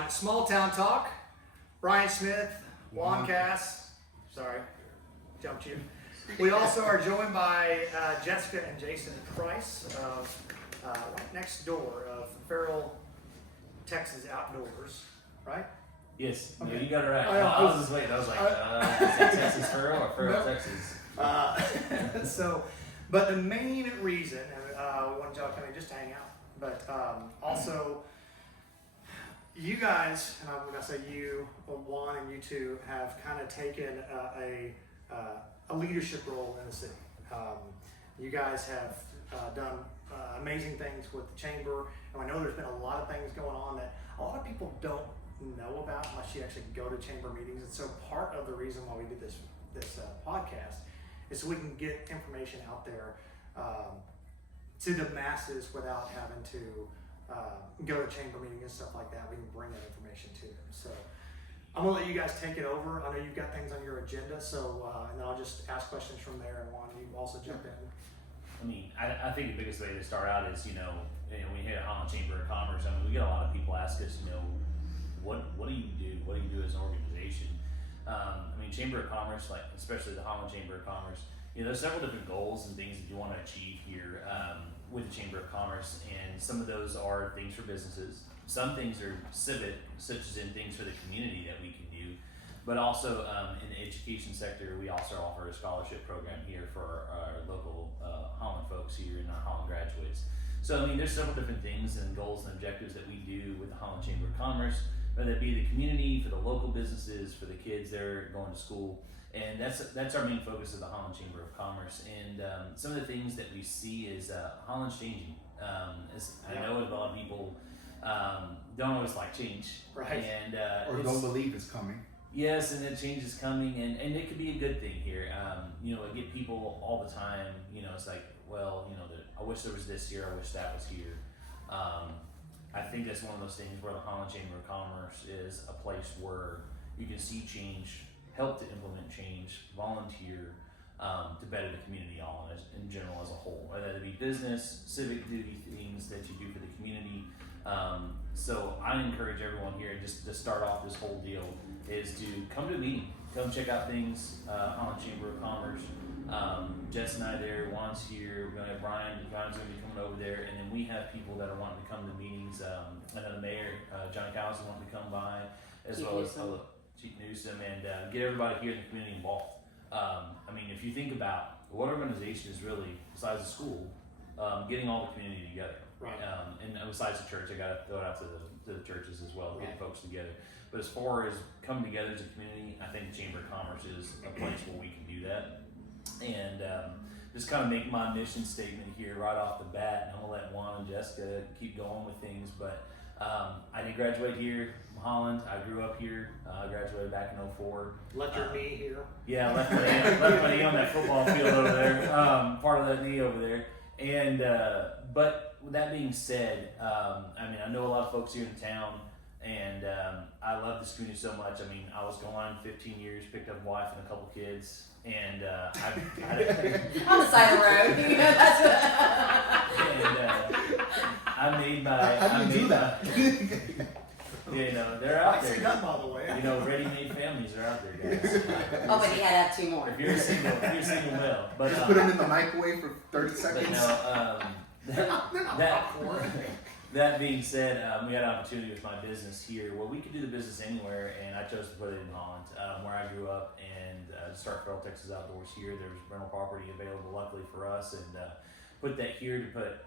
on Small Town Talk. Brian Smith, Juan Cass. Sorry, jumped you. We also are joined by Jessica and Jason Price of right next door of Farrell, Texas Outdoors, right? Yes, Okay. no, you got it right. I was just waiting. I was like, is it Texas Farrell or Farrell, Texas? But the main reason, and we wanted y'all kind of just to hang out, but also, you guys, and when I say you, Juan and you two, have kind of taken a leadership role in the city. You guys have done amazing things with the chamber, and I know there's been a lot of things going on that a lot of people don't know about unless you actually go to chamber meetings. And so part of the reason why we did this podcast is so we can get information out there to the masses without having to go to chamber meetings and stuff like that. We can bring that information to them. So I'm gonna let you guys take it over. I know you've got things on your agenda, so and then I'll just ask questions from there, and Juan, you also jump in. I mean, I think the biggest way to start out is, we hit Holland Chamber of Commerce. I mean, we get a lot of people ask us, what do you do? What do you do as an organization? I mean, Chamber of Commerce, like especially the Holland Chamber of Commerce, there's several different goals and things that you want to achieve here with the Chamber of Commerce, and some of those are things for businesses. Some things are civic, such as in things for the community that we can do, but also in the education sector, we also offer a scholarship program here for our local Holland folks here and our Holland graduates. So I mean, there's several different things and goals and objectives that we do with the Holland Chamber of Commerce, whether it be the community, for the local businesses, for the kids that are going to school. And that's our main focus of the Holland Chamber of Commerce. And some of the things that we see is Holland's changing. I know a lot of people don't always like change, right? And or don't believe it's coming. Yes, and that change is coming, and it could be a good thing here. I get people all the time. It's like, well, I wish there was this here. I wish that was here. I think that's one of those things where the Holland Chamber of Commerce is a place where you can see change, help to implement change, volunteer to better the community all in general as a whole, whether it be business, civic duty things that you do for the community. So I encourage everyone here just to start off this whole deal is to come to a meeting, come check out things, Holland Chamber of Commerce. Jess and I there, Juan's here, we're gonna have Brian's gonna be coming over there, and then we have people that are wanting to come to meetings. I know the mayor, Johnny Cowles, wanting to come by, as Chief well as Newsom. Chief Newsom, and get everybody here in the community involved. I mean, if you think about what organization is really, besides the school, getting all the community together. Right. And besides the church, I got to throw it out to the churches as well, getting folks together. But as far as coming together as a community, I think the Chamber of Commerce is a place where we can do that. And just kind of make my mission statement here right off the bat, and I'm gonna let Juan and Jessica keep going with things. But I did graduate here from Holland. I grew up here. I graduated back in 2004. Left your knee here. Yeah, left my knee on that football field over there. Part of that knee over there. And but with that being said, I mean, I know a lot of folks here in town, and I love this community so much. I mean, I was gone 15 years, picked up a wife and a couple kids, and on the side of the road. That's what. I made my. How do you do that? They're out I see there. nothing, by the way. Ready-made families are out there, guys. Oh, but he had to have two more. If you're single, male. But Just put them in the microwave for 30 seconds. But no, that being said, we had an opportunity with my business here where we could do the business anywhere, and I chose to put it in Holland, where I grew up, and start Farrell, Texas Outdoors here. There's rental property available, luckily for us, and put that here to put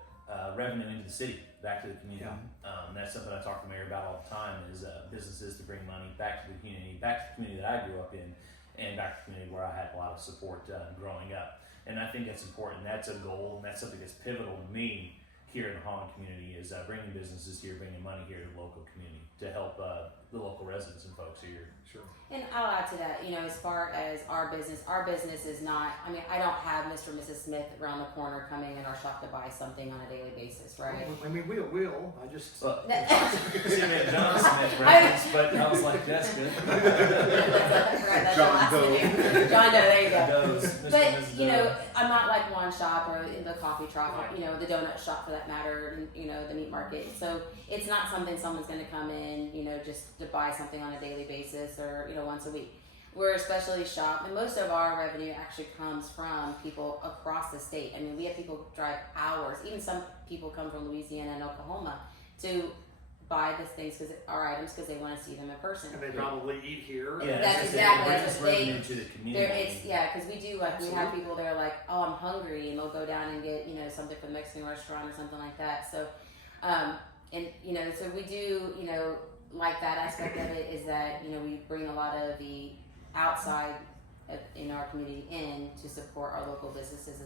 revenue into the city, back to the community. Yeah. And that's something I talk to the mayor about all the time is businesses to bring money back to the community that I grew up in, and back to the community where I had a lot of support growing up. And I think that's important. That's a goal, and that's something that's pivotal to me here in the Holland community is bringing businesses here, bringing money here to the local community to help the local residents and folks here. Sure. And I'll add to that, as far as our business is not, I mean, I don't have Mr. and Mrs. Smith around the corner coming in our shop to buy something on a daily basis, right? I mean, we will. I just. See, we had John Smith reference, but I was like, that's good. That's John the last Doe. name. John Doe, there you go. Doe's, Mr. and But Mrs. you know, Doe. I'm not like one shop or in the coffee shop, Right. you know, the donut shop for that matter, and you know, the meat market. So it's not something someone's going to come in, you know, just to buy something on a daily basis or you know once a week. We're a specialty shop, and most of our revenue actually comes from people across the state. I mean, we have people drive hours. Even some people come from Louisiana and Oklahoma to buy these things our items because they want to see them in person. And they probably eat here. Yeah, That's just exactly- it that's brings what they- revenue to the community. Because we do like we have people that are like, oh, I'm hungry, and they'll go down and get you know something from the Mexican restaurant or something like that. So, and you know, so we do you know like that aspect of it is that you know we bring a lot of the outside in our community in to support our local businesses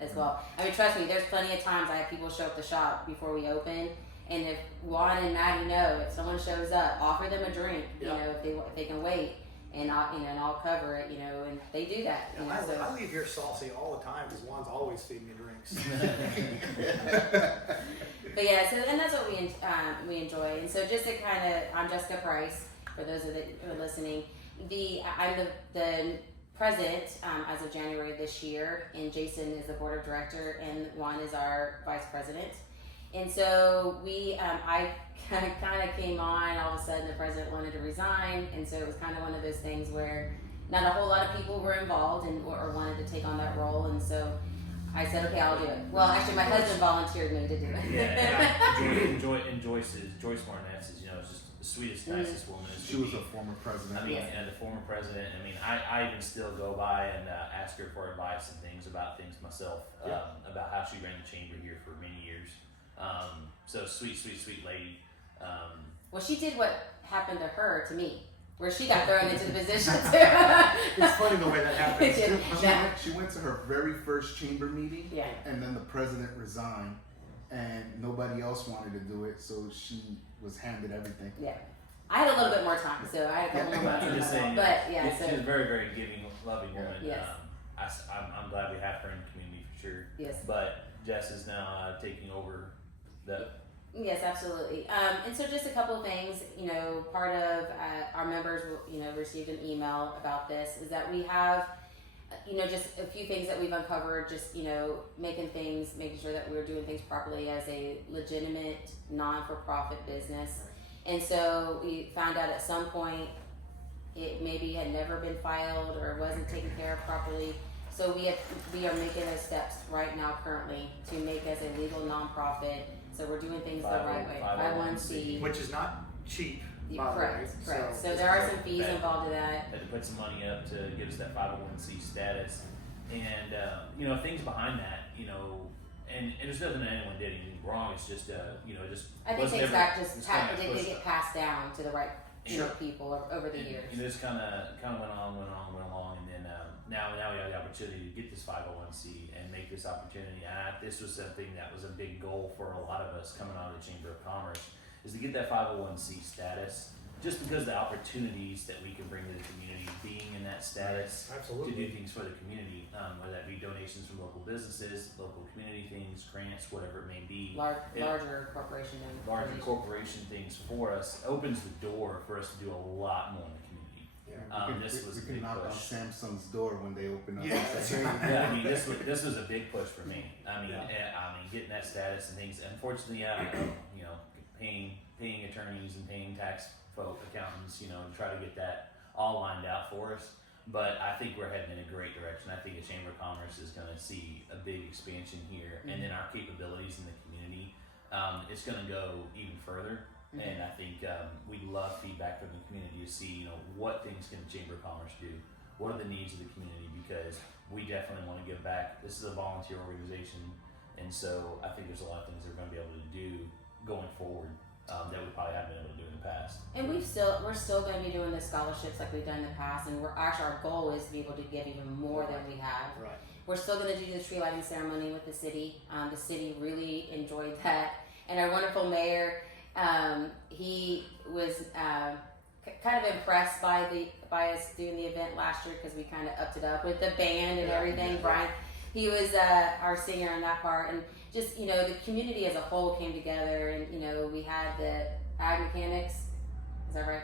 as well. I mean, trust me, there's plenty of times I have people show up the shop before we open. And if Juan and Maddie know, if someone shows up, offer them a drink. You know, if they can wait, and I'll cover it. You know, and they do that. You know, I so. leave here saucy all the time because Juan's always feeding me drinks. But yeah, so and that's what we enjoy. And so just to kind of, I'm Jessica Price. For those of that who are listening, I'm the president as of January this year, and Jason is the board of director, and Juan is our vice president. And so I kind of came on. All of a sudden, the president wanted to resign, and so it was kind of one of those things where not a whole lot of people were involved or wanted to take on that role. And so I said, okay, I'll do it. Well, actually, my husband volunteered me to do it. And Joyce Martinez is, you know, just the sweetest, nicest woman. She was a former president. I mean, and the former president. I mean, I even still go by and ask her for advice and things about things myself, about how she ran the chamber here for many years. So sweet lady. Well, she did what happened to her to me, where she got thrown into the position too. It's funny the way that happens. She went to her very first chamber meeting, Yeah. and then the president resigned, and nobody else wanted to do it, so she was handed everything. Yeah. I had a little bit more time, so I had a couple more months. I'm just saying, but yeah, she's a very, very giving, loving woman. Yes. I'm glad we have her in the community for sure. Yes. But Jess is now taking over the. Yes, absolutely. And so just a couple of things, you know, part of our members, you know, received an email about this is that we have, you know, just a few things that we've uncovered, just, you know, making sure that we're doing things properly as a legitimate non-for-profit business. And so we found out at some point it maybe had never been filed or wasn't taken care of properly. So we are making those steps right now currently to make us a legal nonprofit. So we're doing things the right way. 501c. Which is not cheap, by the way. Correct. So there are some fees involved in that. Had to put some money up to get us that 501c status, and you know, things behind that, you know, and there's nothing that anyone did anything wrong. It's just you know, just I think wasn't things ever- got just it's kinda they pushed get up. passed down to the right Sure. people over the years. You know, just kind of went along, and then now we have the opportunity to get this 501c and make this opportunity. And this was something that was a big goal for a lot of us coming out of the Chamber of Commerce, is to get that 501c status. Just because the opportunities that we can bring to the community, being in that status Absolutely. to do things for the community, whether that be donations from local businesses, local community things, grants, whatever it may be. Larger corporation and Larger organization. corporation things for us opens the door for us to do a lot more in the community. Yeah, This was a we can big knock on push. Samsung's door when they open up. Yeah, and say, "Hey, Yeah, I mean, this was a big push for me. I mean, getting that status and things. Unfortunately, you know, paying attorneys and paying tax folk, accountants, you know, to try to get that all lined out for us. But I think we're heading in a great direction. I think the Chamber of Commerce is going to see a big expansion here, and then our capabilities in the community, it's going to go even further. And I think we love feedback from the community to see, you know, what things can the Chamber of Commerce do, what are the needs of the community, because we definitely want to give back. This is a volunteer organization, and so I think there's a lot of things that we're going to be able to do going forward that we probably haven't been able to do in the past. And we're still going to be doing the scholarships like we've done in the past, and our goal is to be able to give even more than we have. Right. We're still going to do the tree lighting ceremony with the city. The city really enjoyed that, and our wonderful mayor, he was kind of impressed by us doing the event last year because we kind of upped it up with the band and everything. Yeah. Brian, he was our singer in that part, and just, you know, the community as a whole came together, and, you know, we had the ag mechanics Is that right?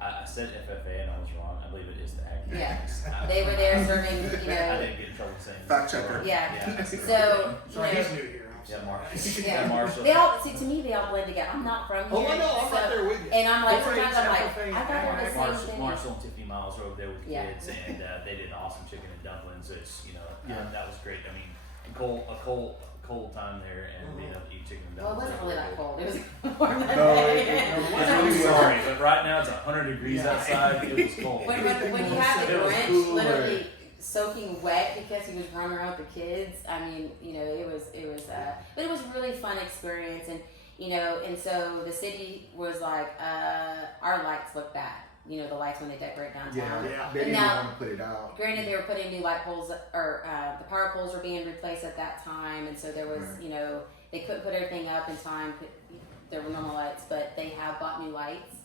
I said FFA and I was wrong. I believe it is the Academy. Yeah. They were there serving, you I know. didn't get in trouble saying Fact this. checker. Yeah. So, So, you Sorry, know, he's new here. yeah, Marshall. Yeah. Marshall. they all see to me they all blend together. I'm not from here. Oh, I know. I'm so- right there with you. And I'm like, 4-H, sometimes I'm like, FFA, I thought they were the same Marshall, thing. Marshall and Tiffany Miles were over there with the Yeah. kids, and they did awesome chicken and dumplings. So it's Yeah. that was great. I mean, a cold time there, and being able to eat chicken and Well, it dumplings. wasn't really that cold. It was warm that No, day. I'm really sorry, but right now it's 100 degrees Yeah. outside. It was cold. When you have the It was Grinch cooler. literally soaking wet because he was running around with the kids, I mean, it was, but it was a really fun experience, and so the city was like, our lights look bad. The lights when they decorate downtown. Yeah. They And didn't now- want to put it out. Granted, they were putting new light poles, or the power poles were being replaced at that time, and so there was, Right. they couldn't put everything up in time. There were normal lights, but they have bought new lights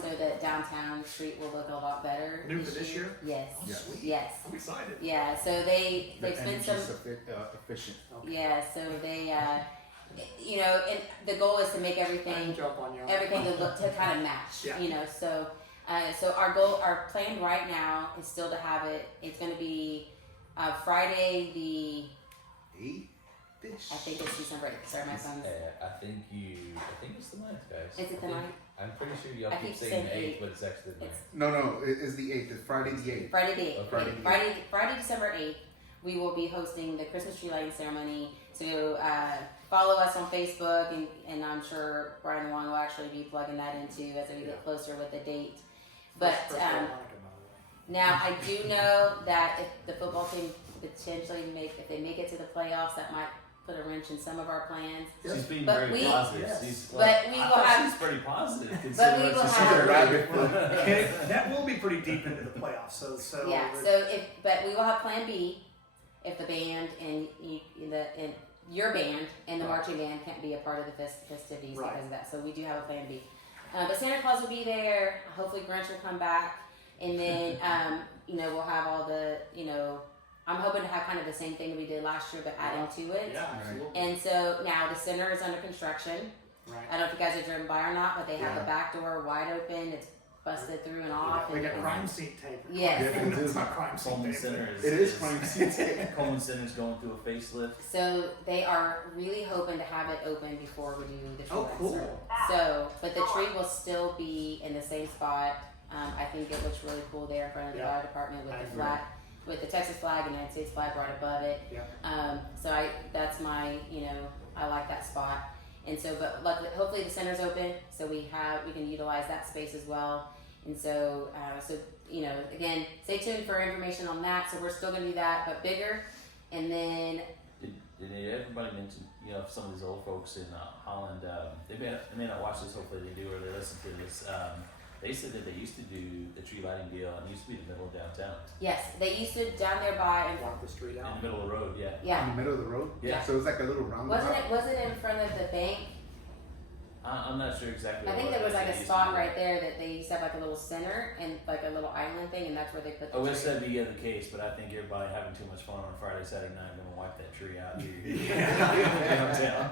so that downtown street will look a lot better. New for this year? Yes. Oh, Yeah. sweet. Yes. I'm excited. Yeah. So they've The spent energy's some. efficient. Yeah. So they, and the goal is to make I can everything jump on you. to look to kind of match. Yeah. So our plan right now is still to have it. It's going to be Friday the 8-ish. I think it's December 8th. Sorry, my phone's. I think it's the 9th, guys. Is it the I think- 9th? I'm pretty sure y'all I keep keep saying saying the 8th, eight. but it's actually the 9th. It's No, it's the 8th. It's Friday the 8th. Friday the 8th. Oh, Friday Okay, the Friday, December 8th, we will be hosting the Christmas tree lighting ceremony. So follow us on Facebook, and I'm sure Brian Wong will actually be plugging that into as we Yeah. get closer with the date. But First day of Hanukkah, by now I do know that if the football team potentially if they make it to the playoffs, that might put a wrench in some of our plans. She's being But very we- positive. Yes. She's, But we I will thought have- she's pretty positive. But we considering will she's have- a rabbit the way. And that will be pretty deep into the playoffs. So Yeah. But we will have Plan B if the band and your band and the Right. marching band can't be a part of the festivities Right. because of that. So we do have a Plan B. But Santa Claus will be there. Hopefully Grinch will come back, and then we'll have all the I'm hoping to have kind of the same thing that we did last year, but adding to it. yeah, absolutely. And so now the center is under construction. Right. I don't know if you guys have driven by or not, but they have Yeah. the back door wide open. It's busted through and off. They and got crime scene tape. Yes. Yeah, they do. It's not crime scene Coleman tape. Center It is crime scene. Coleman Center's going through a facelift. So they are really hoping to have it open before we do the tree Oh, lights. cool. So, but the tree will still be in the same spot. I think it looks really cool there in front of the Yeah. fire department with I the agree. flag, with the Texas flag and United States flag right above it. Yeah. So that's my, I like that spot. And so, but luckily, hopefully the center's open, so we can utilize that space as well. And so, again, stay tuned for information on that. So we're still gonna do that, but bigger. And then, Did everybody mention, some of these old folks in Holland, they may not watch this, hopefully they do, or they listen to this. They said that they used to do the tree lighting deal, and it used to be in the middle of downtown, yes, they used to down there by, Walk the street in out. the middle of the road. Yeah. yeah. In the middle of the road? Yeah. So it's like a little roundabout? Was it in front of the bank? I'm not sure exactly. I what think it there was like They a used to spot do right that. there that they used to have like a little center and like a little island thing, and that's where they put the I tree. wish that'd be the case, but I think everybody having too much fun on a Friday, Saturday night, gonna wipe that tree out here downtown.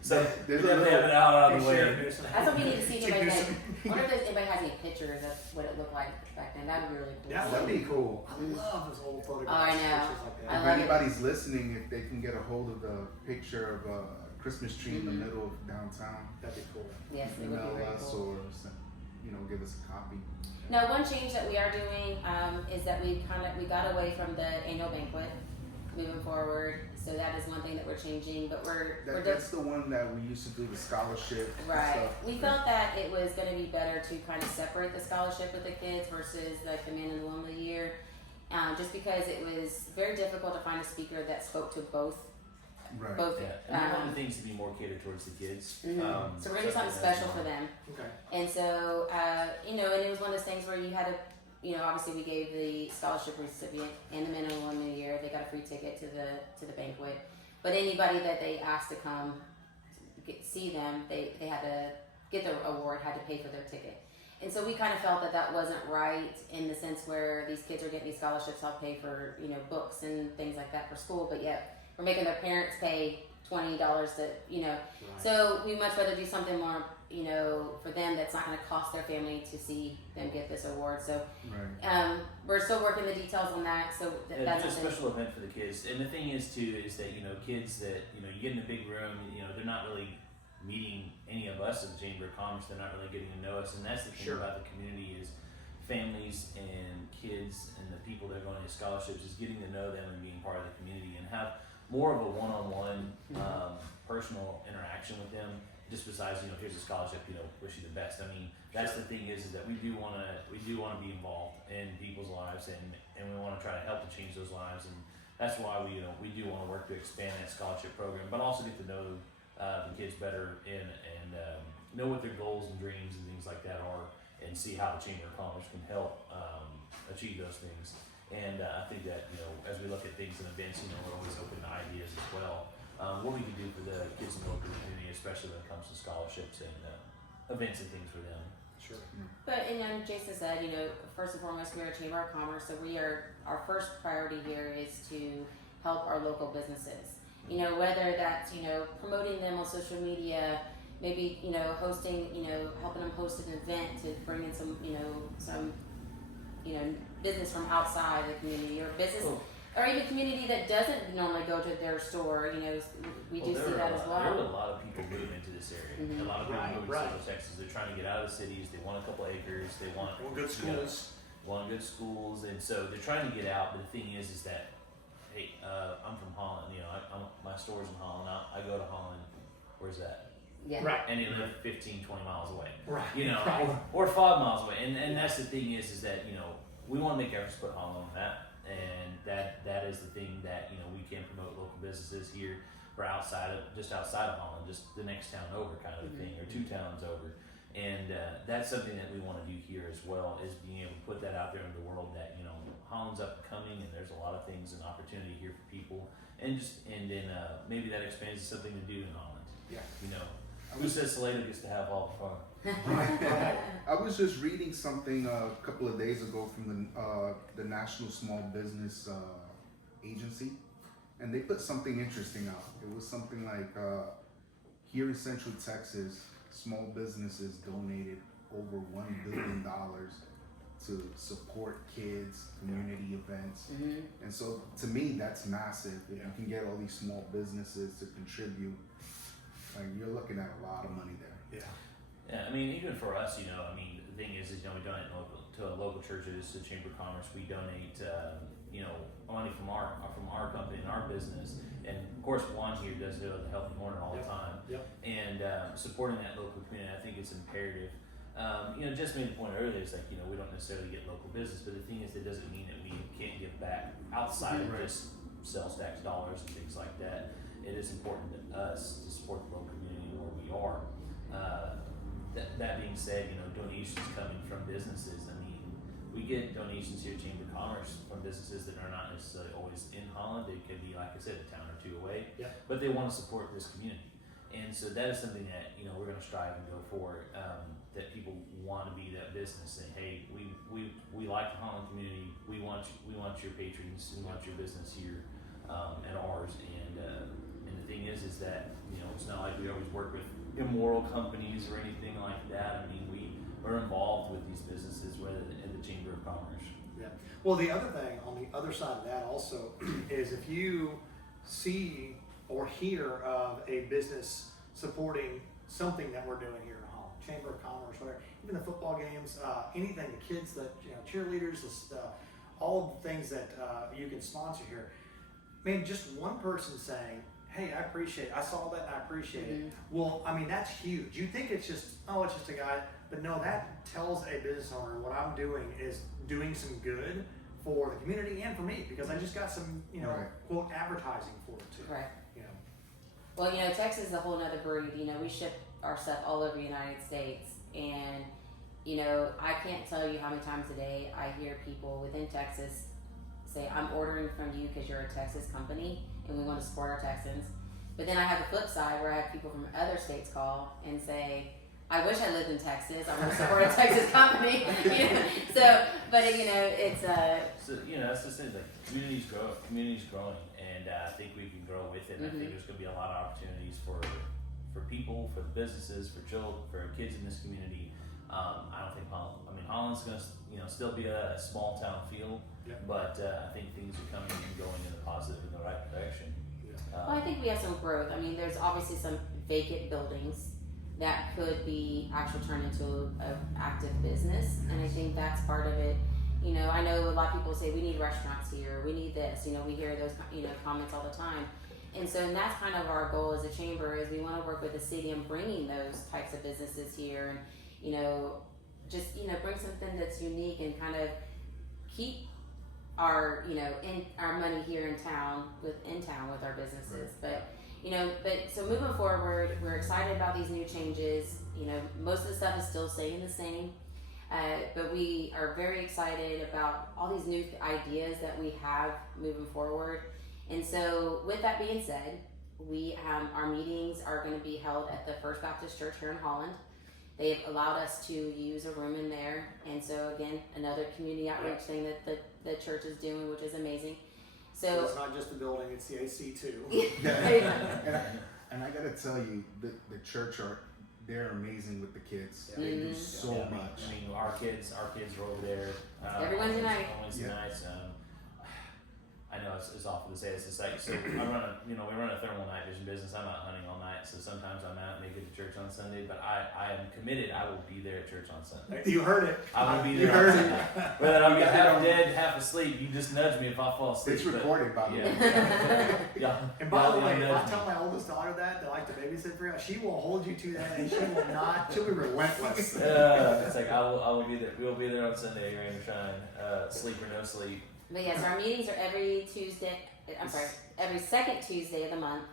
So There's we a definitely have it out of the way. That's what we need to see if Chief anybody Newsom. I wonder if anybody has any pictures of what it looked like back then. That would be really cool. Yeah, That'd be cool. I love those old photographs. Oh, I know. Pictures like I that. If love it. anybody's listening, if they can get a hold of the picture of a Christmas tree in the Mhm. middle of downtown, That'd be cool. Yes, it would be email very us cool. or give us a copy. Now, one change that we are doing is that we got away from the annual banquet, moving forward. So that is one thing that we're changing. But we're That's the one that we used to do the scholarship and right. stuff. We felt that it was going to be better to kind of separate the scholarship with the kids versus like the man and the woman of the year, just because it was very difficult to find a speaker that spoke to both. Right. Both. Yeah, and we wanted things to be more catered towards the kids. Mhm. So we're gonna do something that's special more- for them. Okay. And so, and it was one of those things where you had to, obviously we gave the scholarship recipient and the men and women of the year, they got a free ticket to the banquet. But anybody that they asked to come see them, they had to get the award, had to pay for their ticket. And so we kind of felt that wasn't right in the sense where these kids are getting these scholarships, I'll pay for, books and things like that for school, but yet we're making their parents pay $20 to, Right. So we much rather do something more, for them, that's not going to cost their family to see them get this award. So Right. we're still working the details on that. So that's It's a something. special event for the kids, and the thing is too is that kids that you get in a big room, they're not really meeting any of us at the Chamber of Commerce. They're not really getting to know us, and that's the thing Sure. about the community is families and kids and the people that are going to scholarships is getting to know them and being part of the community and have more of a one-on-one personal interaction with them. Just besides, here's a scholarship, wish you the best. I mean, that's the thing is that we do want to be involved in people's lives, and we want to try to help to change those lives, and that's why we do want to work to expand that scholarship program, but also get to know the kids better and know what their goals and dreams and things like that are, and see how the Chamber of Commerce can help achieve those things. And I think that as we look at things and events, we're always open to ideas as well. What we can do for the kids in the local community, especially when it comes to scholarships and events and things for them. Sure. But Jason said, first and foremost, we're a Chamber of Commerce, so our first priority here is to help our local businesses. Whether that's promoting them on social media, maybe hosting, helping them host an event to bring in some business from outside the community, or business. Oh. Or even community that doesn't normally go to their store, we do see that as There are well. a lot of people moving into this area. Mhm. A lot of people Right, moving right. to Central Texas. They're trying to get out of the cities. They want a couple acres. They want Well, good schools. want good schools, and so they're trying to get out. But the thing is that, hey, I'm from Holland. My store's in Holland. I go to Holland. Where's that? Yeah. Right. And they live 15, 20 miles away. Right. Right. or 5 miles away. And that's the thing is that we want to make efforts to put Holland on the map, and that is the thing that we can promote local businesses here or just outside of Holland, just the next town over kind of a thing, or 2 towns over. And that's something that we want to do here as well, is being able to put that out there in the world that Holland's up and coming, and there's a lot of things and opportunity here for people, and then maybe that expands to something to do in Holland. Yeah. Who says Salado gets to have all the fun? Right. I was just reading something a couple of days ago from the National Small Business Agency, and they put something interesting out. It was something like here in Central Texas, small businesses donated over $1 billion to support kids, community events. Mm-hmm. And so to me, that's massive. If you can get all these small businesses to contribute, you're looking at a lot of money there. Yeah. Yeah, I mean, even for us, the thing is we donate to local churches, to Chamber of Commerce. We donate, money from our company and our business. And of course, Juan here does the Healthy Morning all the time. Yep. And supporting that local community, I think it's imperative. Just made the point earlier, it's like, we don't necessarily get local business, but the thing is, that doesn't mean that we can't give back outside of just sales tax dollars and things like that. It is important to us to support the local community where we are. That being said, donations coming from businesses. I mean, we get donations here at Chamber of Commerce from businesses that are not necessarily always in Holland. They could be, like I said, a town or 2 away. Yeah. But they want to support this community, and so that is something that we're going to strive and go for. That people want to be that business, saying, "Hey, we like the Holland community. We want your patrons. We want your business here at ours." And the thing is that it's not like we always work with immoral companies or anything like that. I mean, we are involved with these businesses, whether in the Chamber of Commerce. Yeah. Well, the other thing on the other side of that also is if you see or hear of a business supporting something that we're doing here in Holland, Chamber of Commerce, whatever, even the football games, anything, the kids, the cheerleaders, all of the things that you can sponsor here. Man, just one person saying, "Hey, I appreciate it. I saw that and I appreciate it." Well, I mean, that's huge. You think it's just a guy, but no, that tells a business owner what I'm doing is doing some good for the community and for me, because I just got some, Right. quote, advertising for it too. Right. You know. Well, Texas is a whole nother breed. We ship our stuff all over the United States, and I can't tell you how many times a day I hear people within Texas say, "I'm ordering from you because you're a Texas company and we want to support our Texans." But then I have the flip side where I have people from other states call and say, "I wish I lived in Texas. I want to support a Texas company." So, but it's So that's the thing. Like communities growing, and I think we can grow with it. And I think there's going to be a lot of opportunities for for people, for the businesses, for children, for kids in this community. I don't think Holland's going to still be a small town feel, Yeah. but I think things are coming and going in the positive in the right direction. Well, I think we have some growth. I mean, there's obviously some vacant buildings that could be actually turned into an active business, and I think that's part of it. I know a lot of people say we need restaurants here, we need this. We hear those comments all the time, and that's kind of our goal as a chamber is we want to work with the city and bringing those types of businesses here, and just bring something that's unique and kind of keep our in our money here in town with our businesses. But so moving forward, we're excited about these new changes. Most of the stuff is still staying the same, but we are very excited about all these new ideas that we have moving forward. And so with that being said, we our meetings are going to be held at the First Baptist Church here in Holland. They've allowed us to use a room in there, and so again, another community outreach thing that the church is doing, which is amazing. So it's not just the building; it's the AC too. And I gotta tell you, the church they're amazing with the kids. Yeah. They do Mhm. so much. I mean, our kids are over there. Every Wednesday night. Wednesday nights. I know it's awful to say this. It's like, so we run a thermal night vision business. I'm out hunting all night, so sometimes I'm out and make it to church on Sunday. But I am committed. I will be there at church on Sunday. You heard it. I will be You there. heard On it. Sunday. Whether I'm half dead, half asleep, you just nudge me if I fall asleep. It's recorded, by the way. Yeah. And by the Yeah, way, if I nudge tell me. my oldest daughter that like to babysit for you, she will hold you to that, and she will not. She'll be relentless. It's like I will be there. We will be there on Sunday, rain or shine, sleep or no sleep. But yes, our meetings are every second Tuesday of the month.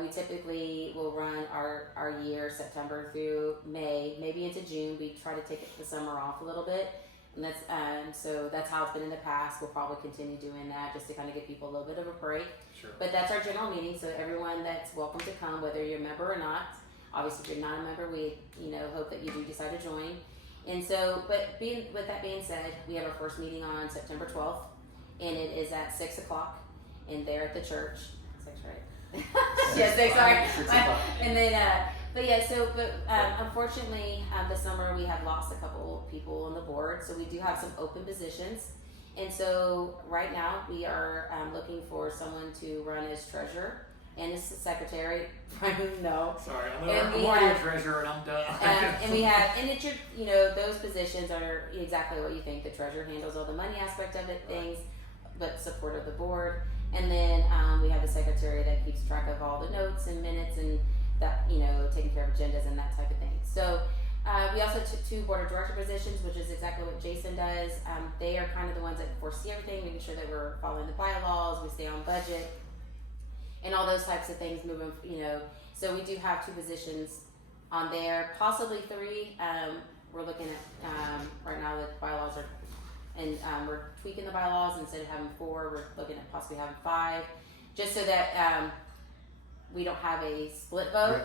We typically will run our year September through May, maybe into June. We try to take the summer off a little bit, and that's how it's been in the past. We'll probably continue doing that just to kind of give people a little bit of a break. Sure. But that's our general meeting, so everyone that's welcome to come, whether you're a member or not. Obviously, if you're not a member, we hope that you do decide to join. And so, with that being said, we have our first meeting on September 12th, and it is at 6 o'clock, and there at the church. 6, right? Yeah, 6. Sorry. 6 o'clock. And then, unfortunately, this summer we have lost a couple people on the board, so we do have some open positions. And so, right now we are looking for someone to run as treasurer and as secretary. No. Sorry, And I'm we already a have- treasurer, and I'm done. And we have, and it's those positions are exactly what you think. The treasurer handles all the money aspect of it, things, but support of the board. And then we have the secretary that keeps track of all the notes and minutes and that, taking care of agendas and that type of thing. So we also took 2 board of director positions, which is exactly what Jason does. They are kind of the ones that foresee everything, making sure that we're following the bylaws, we stay on budget, and all those types of things moving, So we do have 2 positions on there, possibly 3. We're looking at, right now the bylaws are, and we're tweaking the bylaws. Instead of having 4, we're looking at possibly having 5, just so that we don't have a split vote.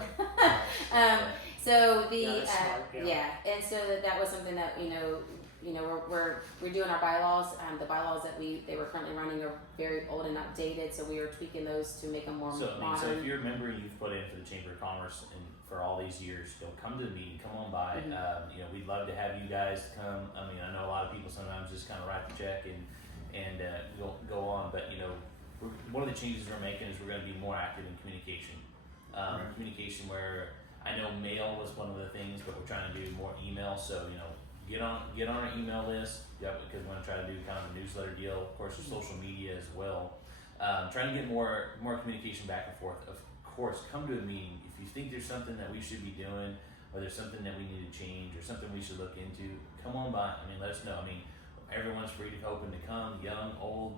So the, Yeah, that's smart, and so that was something that, we're doing our bylaws. The bylaws that they were currently running are very old and outdated, so we are tweaking those to make them more So modern. if you're a member and you've put in for the Chamber of Commerce and for all these years, come to the meeting, come on by. Mhm. We'd love to have you guys come. I mean, I know a lot of people sometimes just kind of write the check and go on, but one of the changes we're making is we're going to be more active in communication. Communication where I know mail was one of the things, but we're trying to do more email. So get on our email list. Because we're going to try to do kind of a newsletter deal. Of course, social media as well. Trying to get more communication back and forth. Of course, come to a meeting if you think there's something that we should be doing, or there's something that we need to change, or something we should look into. Come on by. I mean, let us know. I mean, everyone's free to open to come, young, old.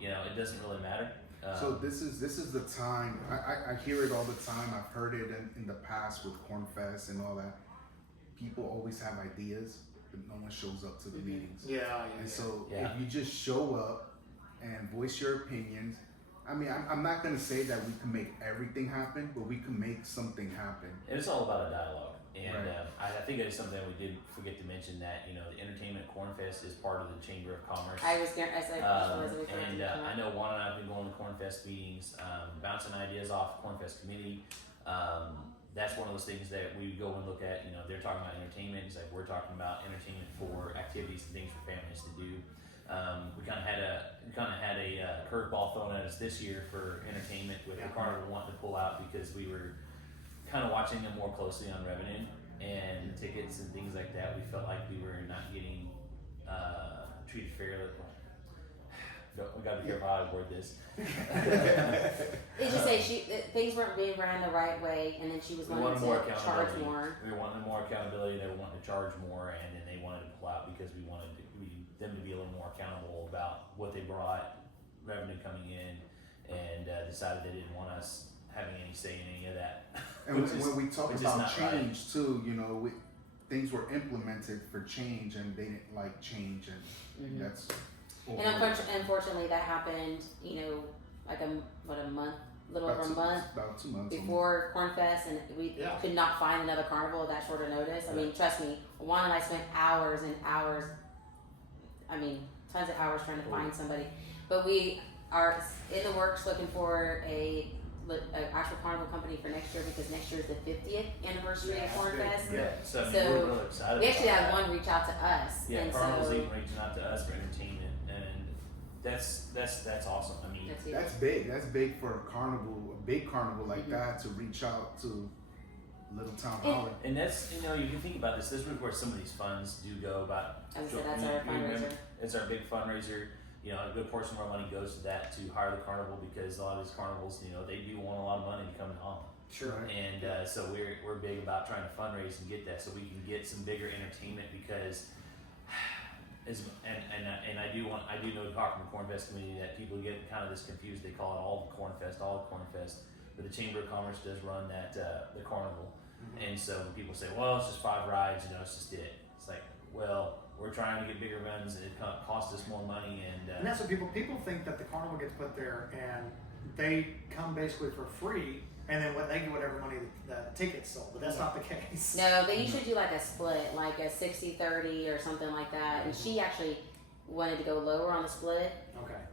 It doesn't really matter. So this is the time. I hear it all the time. I've heard it in the past with Cornfest and all that. People always have ideas, but no one shows up to the meetings. Yeah. And so Yeah. if you just show up and voice your opinions, I mean, I'm not gonna say that we can make everything happen, but we can make something happen. And it's all about a dialogue. And Right. I think it's something we did forget to mention that the Entertainment Cornfest is part of the Chamber of Commerce. I was there as I know Juan and I have been going to Cornfest meetings, bouncing ideas off Cornfest committee. that's one of those things that we go and look at. You know, they're talking about entertainment. It's like we're talking about entertainment for activities and things for families to do. We kind of had a curveball thrown at us this year for entertainment with the carnival wanting to pull out because we were kind of watching them more closely on revenue and tickets and things like that. We felt like we were not getting treated fairly. We got to be careful how I word this. Did you say things weren't being ran the right way, and then she was wanting to charge more? We were wanting more accountability. They were wanting to charge more, and then they wanted to pull out because we wanted them to be a little more accountable about what they brought, revenue coming in, and decided they didn't want us having any say in any of that. And when we talk about change too, you know, things were implemented for change, and they didn't like change, and that's. And unfortunately, that happened. You know, like a month, little over a month, about 2 months before Cornfest, and we could not find another carnival at that short of notice. I mean, trust me, Juan and I spent hours and hours. I mean, tons of hours trying to find somebody, but we are in the works looking for a actual carnival company for next year, because next year is the 50th anniversary of Cornfest. Yeah, so, I mean, so we're really excited. We actually about had that. one reach out to us. Yeah, and Carnival's so, even reaching out to us for entertainment, and that's awesome. I mean, that's big. That's big for a carnival, a big carnival like that, to reach out to Little Town Holland. And that's, you know, you can think about this. This is where some of these funds do go about. I would say that's our fundraiser. It's our big fundraiser. You know, a good portion of our money goes to that, to hire the carnival, because a lot of these carnivals, you know, they do want a lot of money to come to Holland. Sure. And so we're big about trying to fundraise and get that, so we can get some bigger entertainment, because and I do know, talking to the Cornfest community, that people get kind of this confused. They call it all the Cornfest, but the Chamber of Commerce does run that the carnival, and so when people say, well, it's just 5 rides, you know, it's just it. It's like, well, we're trying to get bigger runs, and it costs us more money, and that's what people think, that the carnival gets put there and they come basically for free, and then they get whatever money the tickets sold, but that's not the case. No, they usually do like a split, like a 60-30 or something like that. And she actually wanted to go lower on the split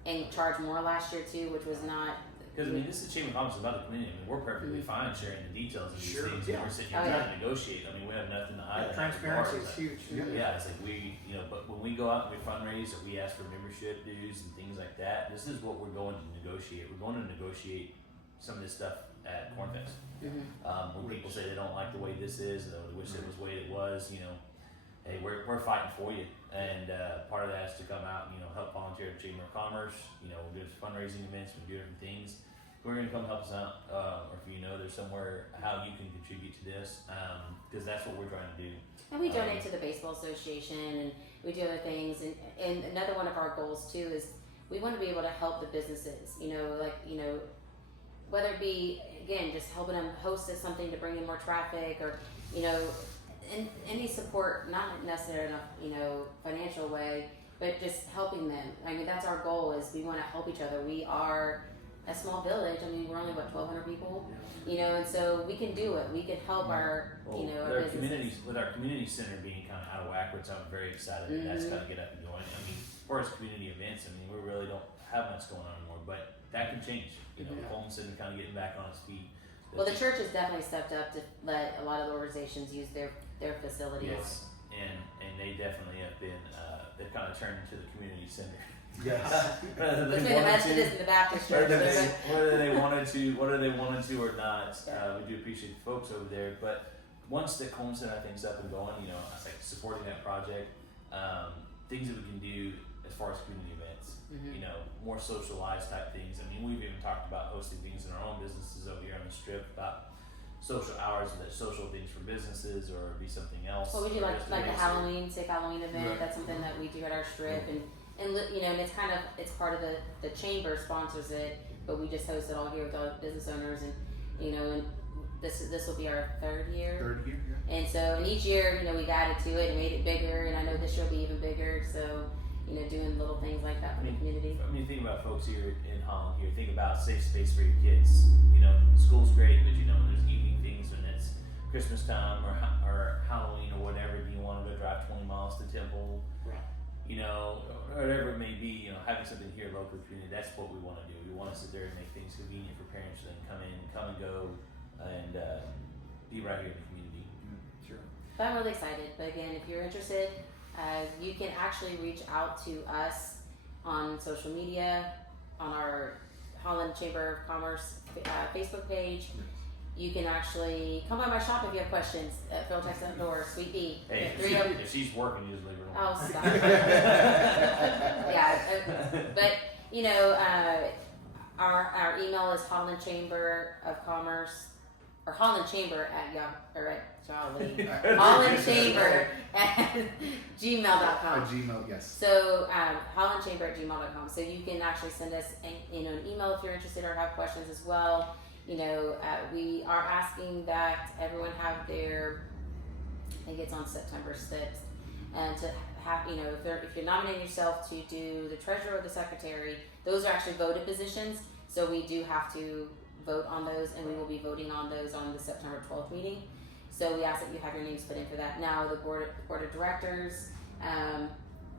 and charge more last year too, which was not. Because, I mean, this is the Chamber of Commerce about the community. I mean, we're perfectly fine sharing the details of these things. Yeah. We're sitting here trying to negotiate. I mean, we have nothing to hide. Transparency is huge. Yeah, it's like you know, but when we go out and we fundraise, or we ask for membership dues and things like that, this is what we're going to negotiate. We're going to negotiate some of this stuff at Cornfest. When people say they don't like the way this is, or they wish it was the way it was, you know, hey, we're fighting for you. And part of that is to come out and, you know, help volunteer at the Chamber of Commerce. You know, we'll do fundraising events, we do different things. We're going to come help us out, or if you know there's somewhere how you can contribute to this, because that's what we're trying to do. And we donate to the Baseball Association, and we do other things. And another one of our goals too is we want to be able to help the businesses. You know, like, you know, whether it be, again, just helping them host something to bring in more traffic, or, you know, in any support, not necessarily in a, you know, financial way, but just helping them. I mean, that's our goal, is we want to help each other. We are a small village. I mean, we're only 1,200 people, you know, and so we can do it. We can help our, you know, our businesses. With our community center being kind of out of whack, which I'm very excited that that's got to get up and going. I mean, as far as community events, I mean, we really don't have much going on anymore, but that can change. You know, Holland Center kind of getting back on its feet. Well, the church has definitely stepped up to let a lot of the organizations use their facilities. Yes, and they definitely have been. They've kind of turned into the community center. Yes. Rather than Between the Methodist and the Baptist church. whether they wanted to or not, we do appreciate the folks over there. But once the Holland Center, I think, is up and going, you know, I think supporting that project, things that we can do as far as community events, you know, more socialized type things. I mean, we've even talked about hosting things in our own businesses over here on the Strip, about social hours, and social things for businesses, or be something else. Well, we do like the Halloween, sick Halloween event. Right. That's something that we do at our Strip, and you know, and it's part of the chamber sponsors it, but we just host it all here with all the business owners, and you know, and this will be our third year. Yeah. And so, and each year, you know, we've added to it and made it bigger, and I know this year will be even bigger. So, you know, doing little things like that for the community. I mean, think about folks here in Holland. Here, think about safe space for your kids. You know, school's great, but you know, there's evening things when it's Christmas time or Halloween or whatever. Do you want to go drive 20 miles to Temple? Right. You know, whatever it may be, you know, having something here local community, that's what we want to do. We want to sit there and make things convenient for parents so they can come and go and be right here in the community. Sure. But I'm really excited. But again, if you're interested, you can actually reach out to us on social media, on our Holland Chamber of Commerce Facebook page. You can actually come by my shop if you have questions at Phil Texas Outdoors, Sweet Pea. Hey, if she's working, you just leave her alone. Oh, stop. Yeah, but you know, our email is Holland Chamber of Commerce, or Holland Chamber Holland Chamber at gmail.com. Gmail, yes. So Holland Chamber at gmail.com. So you can actually send us an email if you're interested or have questions as well. You know, we are asking that everyone have their, I think it's on September 6th, and to have, you know, if you're nominating yourself to do the treasurer or the secretary, those are actually voted positions, so we do have to vote on those, and we will be voting on those on the September 12th meeting. So we ask that you have your names put in for that. Now, the board of directors,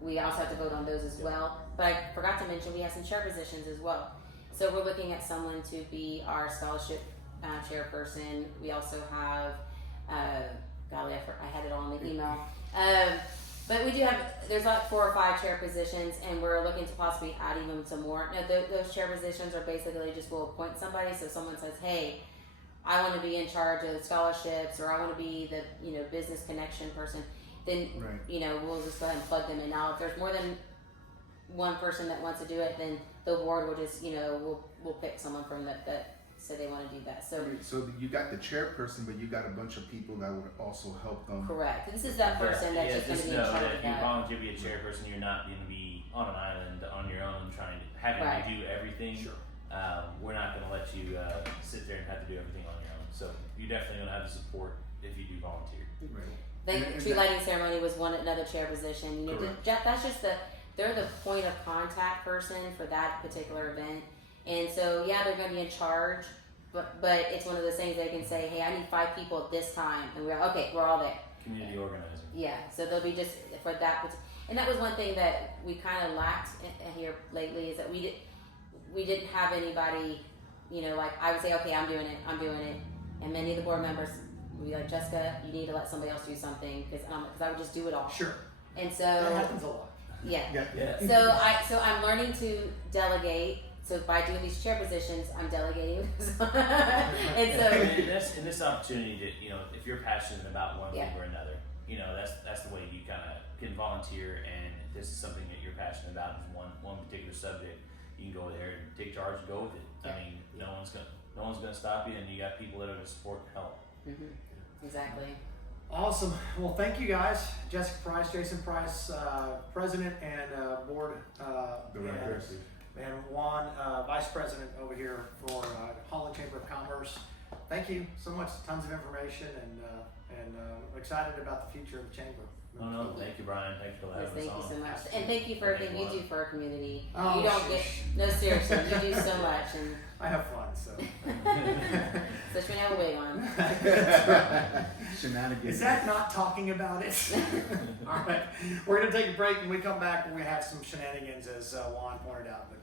we also have to vote on those as well. But I forgot to mention we have some chair positions as well. So we're looking at someone to be our scholarship chairperson. We also have, golly, I had it all in the email. But we do have, there's like 4 or 5 chair positions, and we're looking to possibly add even some more. Now, those chair positions are basically just we'll appoint somebody. So if someone says, hey, I want to be in charge of scholarships, or I want to be the, you know, business connection person, then, Right. you know, we'll just go ahead and plug them in. Now, if there's more than one person that wants to do it, then the board will just, you know, we'll pick someone from that say they want to do that. So So you got the chairperson, but you got a bunch of people that would also help them. correct. This is that person that's just going to just be in know charge that of if you that. volunteer to be a chairperson, you're not going to be on an island on your own having Right. to do everything. Sure. We're not going to let you sit there and have to do everything on your own. So you're definitely going to have the support if you do volunteer. Right. The And tree that- lighting ceremony was another chair position. You know, Correct. that's just they're the point of contact person for that particular event. And so yeah, they're going to be in charge, but it's one of those things they can say, hey, I need 5 people at this time, and we're all there. Community organizer. Yeah, so they'll be just for that. And that was one thing that we kind of lacked here lately, is that we didn't have anybody, you know, like I would say, okay, I'm doing it, and many of the board members would be like, Jessica, you need to let somebody else do something, because I would just do it all. Sure. And so That happens a lot. yeah. Yeah. So I'm learning to delegate. So by doing these chair positions, I'm delegating. And so And this opportunity to, you know, if you're passionate about one Yeah. thing or another, you know, that's the way you kind of can volunteer. And if this is something that you're passionate about, is one particular subject, you can go there and take charge and go with it. Yeah. I mean, no one's gonna stop you, and you got people that are gonna support and help. exactly. Awesome. Well, thank you guys. Jessica Price, Jason Price, President and Board Directors. and Juan, Vice President over here for Holland Chamber of Commerce. Thank you so much. Tons of information, and excited about the future of the chamber. No, thank you, Brian. Thank you for Yes, having thank us you on. so much, and thank you for everything you Thank do for our community. Oh, You don't get no seriously. You do so much, and I have fun, so. especially when you have a wig on. Shenanigans. Is that not talking about it? All right. We're going to take a break. When we come back, we're going to have some shenanigans, as Juan pointed out. But